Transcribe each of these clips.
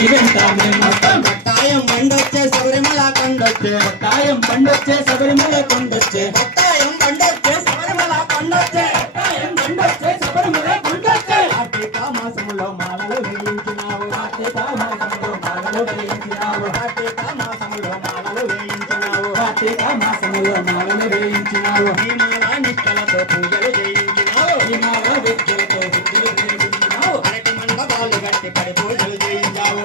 నీ వెంట మేమొస్తాం. పట్టాయం బండొచ్చే శబరిమల కొండొచ్చే, పట్టాయం బండొచ్చే శబరిమల కొండొచ్చే, పట్టాయం బండొచ్చే శబరిమల కొండొచ్చే, పట్టాయం బండొచ్చే శబరిమల కొండొచ్చే. కార్తీక మాసములో మాలలు వేయించినావు, కార్తీక మాసములో మాలలు వేయించినావు, కార్తీక మాసములో మాలలు వేయించినావు, కార్తీక మాసములో మాలలు వేయించినావు. ఈ మాల నిష్టలతో పూజలు చేయించినావు, ఈ మాల విద్యలతో బుద్ధులు వేయించినావు. అరటి మండపాలు గట్టి పడి పూజలు చేయించావు,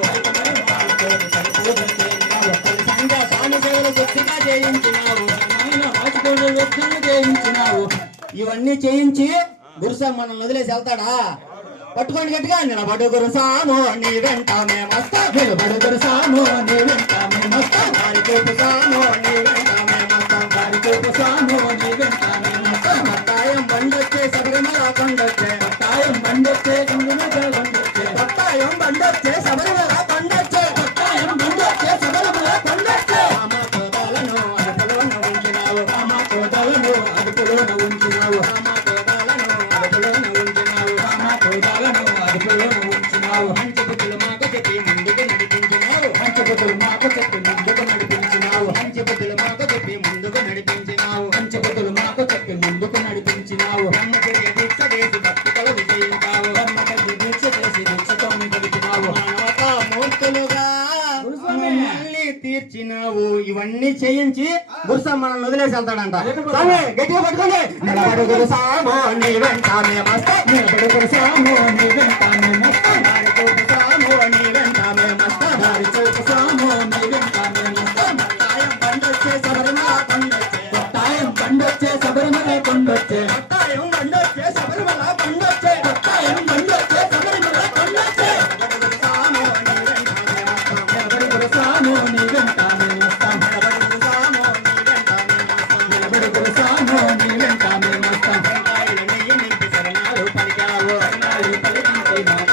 పూజలు చేయించావు. సంఘ స్వామి సేవలు గుర్తిగా చేయించినావు, ఆయన రాజకోడు వ్యక్తులు చేయించినావు. ఇవన్నీ చేయించి గురుసాం మనం వదిలేసి వెళ్తాడా? పట్టుకొని గట్టిగా నిలబడు గురుసాము నీ వెంట మేమొస్తాం, నిలబడు గురుసాము నీ వెంట మేమొస్తాం, వారి చూపు సాము నీ వెంట మేమొస్తాం, వారి చూపు సాము నీ వెంట మేమొస్తాం. పట్టాయం బండొచ్చే శబరిమల కొండొచ్చే, పట్టాయం బండొచ్చే శబరిమల కొండొచ్చే, పట్టాయం బండొచ్చే శబరిమల కొండొచ్చే, పట్టాయం బండొచ్చే శబరిమల కొండొచ్చే. రామ కోదాలను అదుపులోన ఉంచినావు, రామ కోదాలను అదుపులోన ఉంచినావు, రామ కోదాలను అదుపులోన ఉంచినావు, రామ కోదాలను అదుపులోన ఉంచినావు. మంచి బుద్ధులు మాకు చెప్పి ముందుకు నడిపించినావు, మంచి బుద్ధులు మాకు చెప్పి ముందుకు నడిపించినావు, మంచి బుద్ధులు మాకు చెప్పి ముందుకు నడిపించినావు, మంచి బుద్ధులు మాకు చెప్పి ముందుకు నడిపించినావు. బ్రహ్మచర్య దీక్ష చేసి భక్తి కల విజయించావు, బ్రహ్మచర్య దీక్ష చేసి దీక్షతో గడిపినావు. మానవతా మూర్తులుగా గురుస్వామి. మమ్మల్ని తీర్చినావు. ఇవన్నీ చేయించి గురుసాం మనల్ని వదిలేసి వెళ్తాడంట. లేకపోతే- స్వామి, గట్టిగా పట్టుకోండి. నిలబడు గురుసాము నీ వెంట మేమొస్తాం, నిలబడు గురుసాము నీ వెంట మేమొస్తాం, వారి చూపు సాము నీ వెంట మేమొస్తాం, వారి చూపు సాము నీ వెంట మేమొస్తాం. పట్టాయం బండొచ్చే శబరిమల కొండొచ్చే, పట్టాయం బండొచ్చే శబరిమల కొండొచ్చే, పట్టాయం బండొచ్చే శబరిమల కొండొచ్చే, పట్టాయం బండొచ్చే శబరిమల కొండొచ్చే. నిలబడు గురుసాము నీ వెంట మేమొస్తాం, నిలబడు గురుసాము నీ వెంట మేమొస్తాం, నిలబడు గురుసాము నీ వెంట మేమొస్తాం. నిలబడు గురుసాము నీ వెంట మేమొస్తాం. నెయ్యి నింపి శరణాలు పలికావు, నాలుగు పలికించినావు,